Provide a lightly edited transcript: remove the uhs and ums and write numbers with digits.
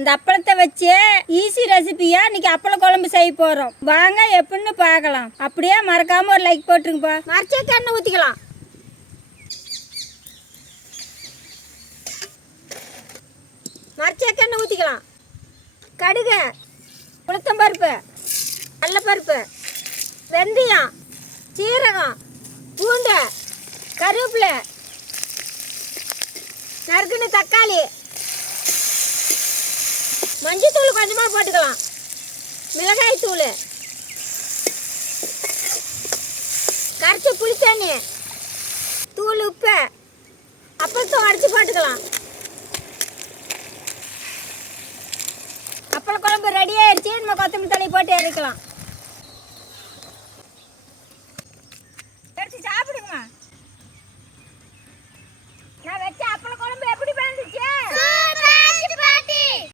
இந்த அப்பளத்தை வச்சு ஈஸி ரெசிபியா இன்னைக்கு அப்பள குழம்பு செய்ய போறோம். வாங்க எப்படின்னு பார்க்கலாம். அப்படியே மறக்காம ஒரு லைக் போட்டுருங்கப்பா. மரச்சக்க எண்ணெய் ஊற்றிக்கலாம். மரச்சக்க எண்ணெய் ஊற்றிக்கலாம். கடுகு, உளுத்தம்பருப்பு, கடலைப்பருப்பு, வெந்தயம், சீரகம், பூண்டு, கருவேப்பிலை, நறுக்குன்னு தக்காளி, மஞ்சள் தூள் கொஞ்சமாக போட்டுக்கலாம். மிளகாய் தூள், கரைச்சி புளித்தண்ணி, தூள், உப்பு, அப்பளத்தை உடச்சி போட்டுக்கலாம். அப்பள குழம்பு ரெடி ஆயிடுச்சு. நம்ம கொத்தமல்லி தழை போட்டு இறக்கலாம்.